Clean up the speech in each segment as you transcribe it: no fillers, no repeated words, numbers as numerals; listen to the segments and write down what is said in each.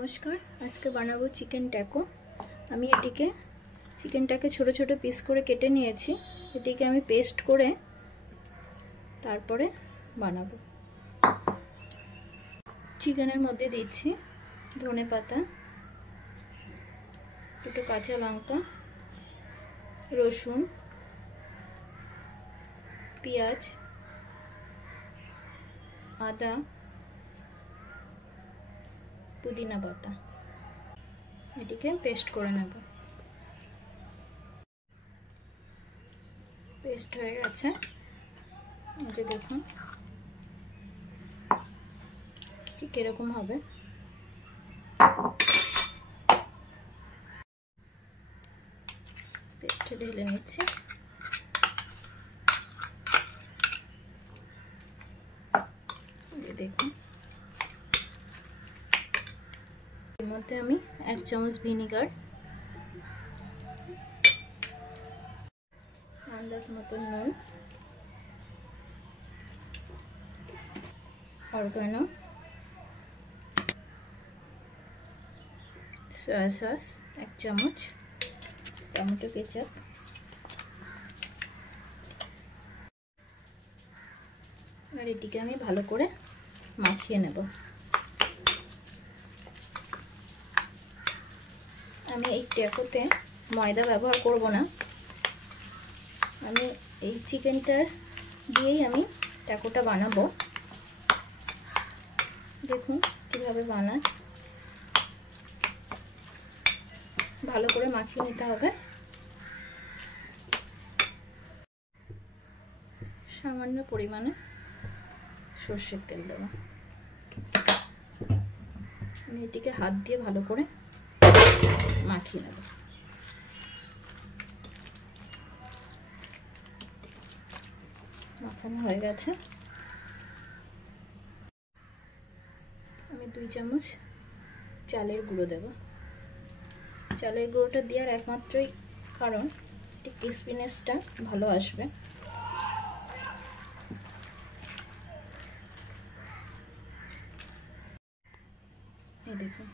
नमस्कार। आज के बानाबो चिकेन टैको। आमी एटिके चिकेनटाके छोटो छोटो पिस करे केटे निয়েছি। एटिके आमी पेस्ट करे तारपरे बानाबो। चिकेनेर मध्य दिচ্ছি धने पाता, दुটো काঁচা लंका, रसुन, पेঁয়াজ, आदा, पुदिना पाता एटिके पेस्ट करे नेब। पेस्ट हो गेছে, এই যে দেখুন ঠিক এরকম হবে। পেস্ট ঢেলে নিচ্ছি। এই দেখুন এর মধ্যে আমি 1 চামচ ভিনেগার, আন্দাজ মতো নুন, অরগানো, সয়া সস 1 চামচ, টমেটো কেচাপ, আর এটিকে আমি ভালো করে মাখিয়ে নেব। আমি এই ট্যাকোতে ময়দা ব্যবহার করব না, আমি এই চিকেনটার দিয়েই আমি ট্যাকোটা বানাবো। দেখুন কিভাবে বানায়, ভালো করে মাখিয়ে নিতে হবে। সামান্য পরিমাণে সরষের তেল দেব। আমি এটিকে হাত দিয়ে ভালো করে মাখিয়ে নেব। মাখানো হয়ে গেছে। আমি 2 চামচ চালের গুঁড়ো দেব। চালের গুঁড়োটা দেওয়ার একমাত্রই কারণ এটি ক্রিসপিনেসটা ভালো আসবে। এই দেখুন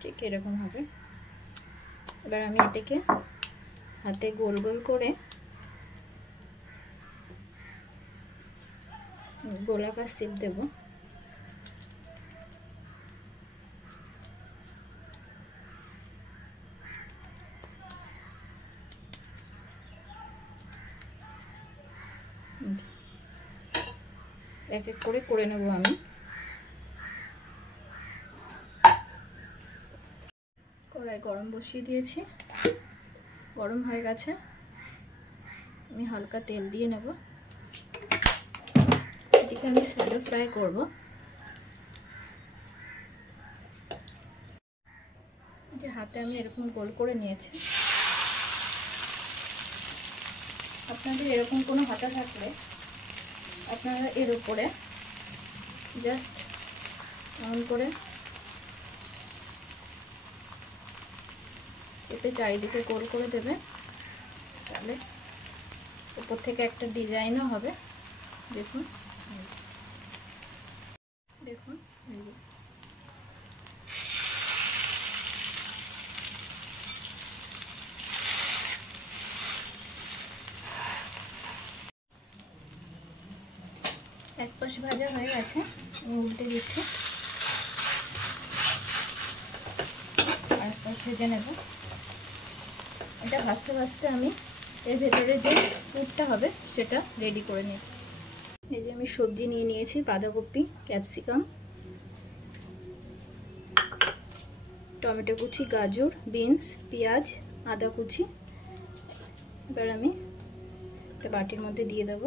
ঠিক এরকম হবে। এবার আমি এটাকে হাতে গোল গোল করে গোলাকার শেপ দেব। এক এক করে নেব আমি। কড়াই গরম বসিয়ে দিয়েছি, গরম হয়ে গেছে। আমি হালকা তেল দিয়ে নেব। এটিকে আমি শ্যালো ফ্রাই করব। যে হাতে আমি এরকম গোল করে নিয়েছি। আপনাদের এরকম কোনো হাতা থাকলে আপনারা এর উপরে জাস্ট এমন করে চেপে চারিদিকে গোল করে দেবে, তাহলে উপর থেকে একটা ডিজাইনও হবে। দেখুন দেখুন এক পাশ ভাজা হয়ে গেছে, উল্টে দিচ্ছি। আর এক পাশ ভেজে নেব। এটা ভাজতে ভাজতে আমি এর ভেতরে যে পুরটা হবে সেটা রেডি করে নেব। এই যে আমি সবজি নিয়ে নিয়েছি, বাঁধাকপি, ক্যাপসিকাম, টমেটো কুচি, গাজর, বিনস, পেঁয়াজ, আদা কুচি। এবার আমি একটা বাটির মধ্যে দিয়ে দেব।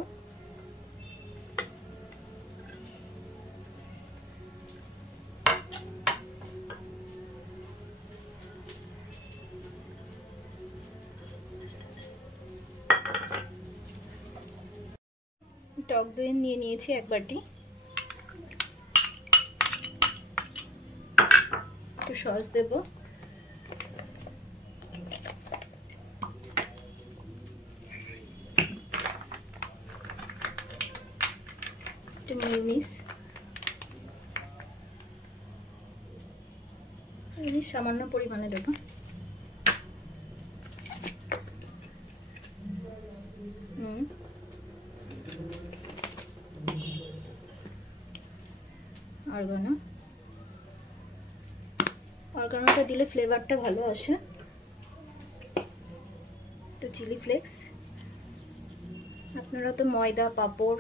টক দই নিয়ে নিয়েছি 1 বাটি। একটু সস দেব, একটু মেয়োনিজ, চিলি সামান্য পরিমাণে দেবো। অর্গানোটা দিলে ফ্লেভারটা ভালো আসে। একটু চিলি ফ্লেক্স। আপনারা তো ময়দা পাঁপড়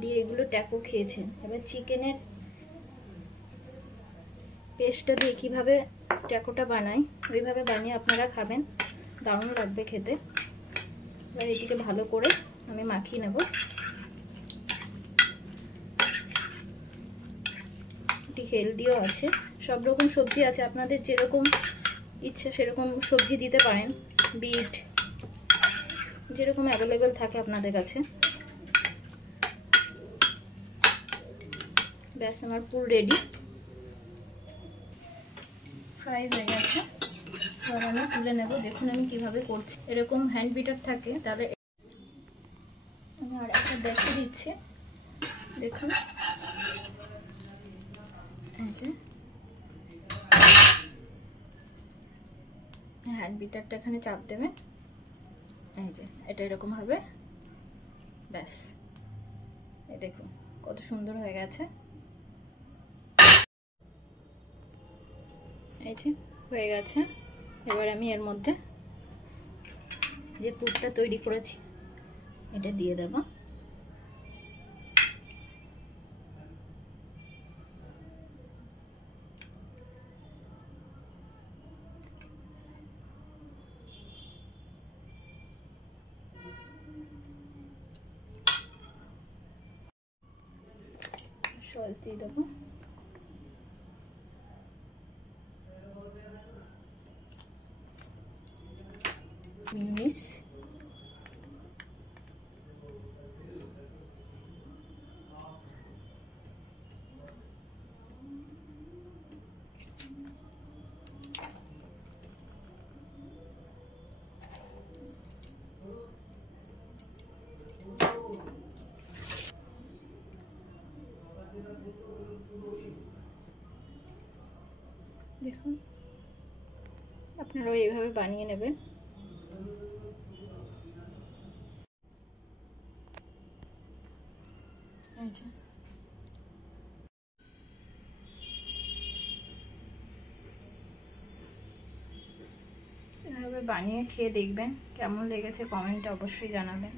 দিয়ে এগুলো ট্যাকো খেয়েছেন, এবার চিকেনের পেস্টটা দিয়ে কীভাবে ট্যাকোটা বানাই ওইভাবে বানিয়ে আপনারা খাবেন, দারুণ লাগবে খেতে। এবার এটিকে ভালো করে আমি মাখিয়ে নেব। এটি হেলদিও আছে, সব রকম সবজি আছে, আপনাদের যেরকম ইচ্ছা সেরকম সবজি দিতে পারেন, বিট যেরকম অ্যাভেলেবেল থাকে আপনাদের কাছে। ব্যাস আমার পুর রেডি, ফ্রাই হয়ে গেছে। এবার আমি তুলে নেব। দেখুন আমি কিভাবে করছি, এরকম হ্যান্ড বিটার থাকে, তাহলে আমি আর একটা দেখিয়ে দিচ্ছি। দেখুন এই যে হ্যান্ড বিটারটা এখানে চাপ দেবেন, এই যে এটা এরকম হবে। ব্যাস এই দেখুন কত সুন্দর হয়ে গেছে। এই যে হয়ে গেছে। এবার আমি এর মধ্যে যে পুরটা তৈরি করেছি এটা দিয়ে দেব। সস দিয়ে দেবো। মিনিস দেখুন আপনারাও এইভাবে বানিয়ে নেবেন। আচ্ছা এভাবে বানিয়ে খেয়ে দেখবেন কেমন লেগেছে, কমেন্টে অবশ্যই জানাবেন।